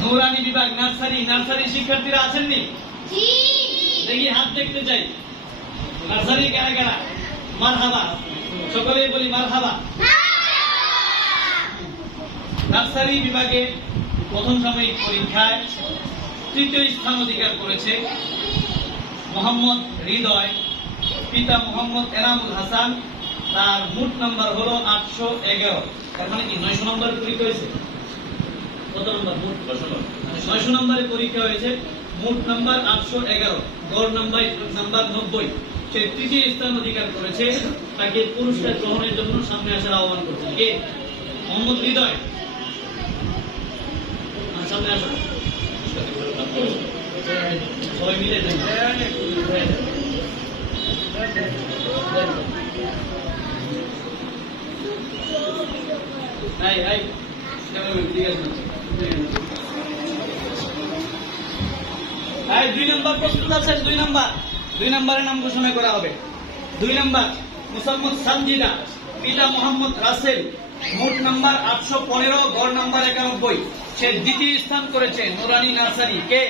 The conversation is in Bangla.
নুরানি বিভাগ নার্সারি শিক্ষার্থীরা আছেননি? দেখি হাত দেখতে চাই। নার্সারি কারা কারা? মারহাবা, সকলেই বলি মারহাবা। নার্সারি বিভাগে প্রথম সাময়িক পরীক্ষায় তৃতীয় স্থান অধিকার করেছে মোহাম্মদ হৃদয়, পিতা মোহাম্মদ এনামুল হাসান। তার মোট নাম্বার হলো 811। তার মানে কি 900 নম্বরের পরীক্ষা হয়েছে? কত নম্বর? মোট 900 নম্বরের পরীক্ষা হয়েছে। মোট নাম্বার 811, গড় নাম্বার 90। সে তৃতীয় স্থান অধিকার করেছে। তাকে পুরস্কার গ্রহণের জন্য সামনে আসার আহ্বান করছেন কে? মোহাম্মদ হৃদয়, সামনে আসো। সবাই মিলে দেন। দুই নম্বর প্রস্তুত আছেন? দুই নম্বরের নাম ঘোষণা করা হবে। 2 নম্বর মুসাম্মদ সানজিদা, পিতা মোহাম্মদ রাসেল। মোট নাম্বার 815, গড় নাম্বার 91। সে দ্বিতীয় স্থান করেছে নুরানি নার্সারি। কে?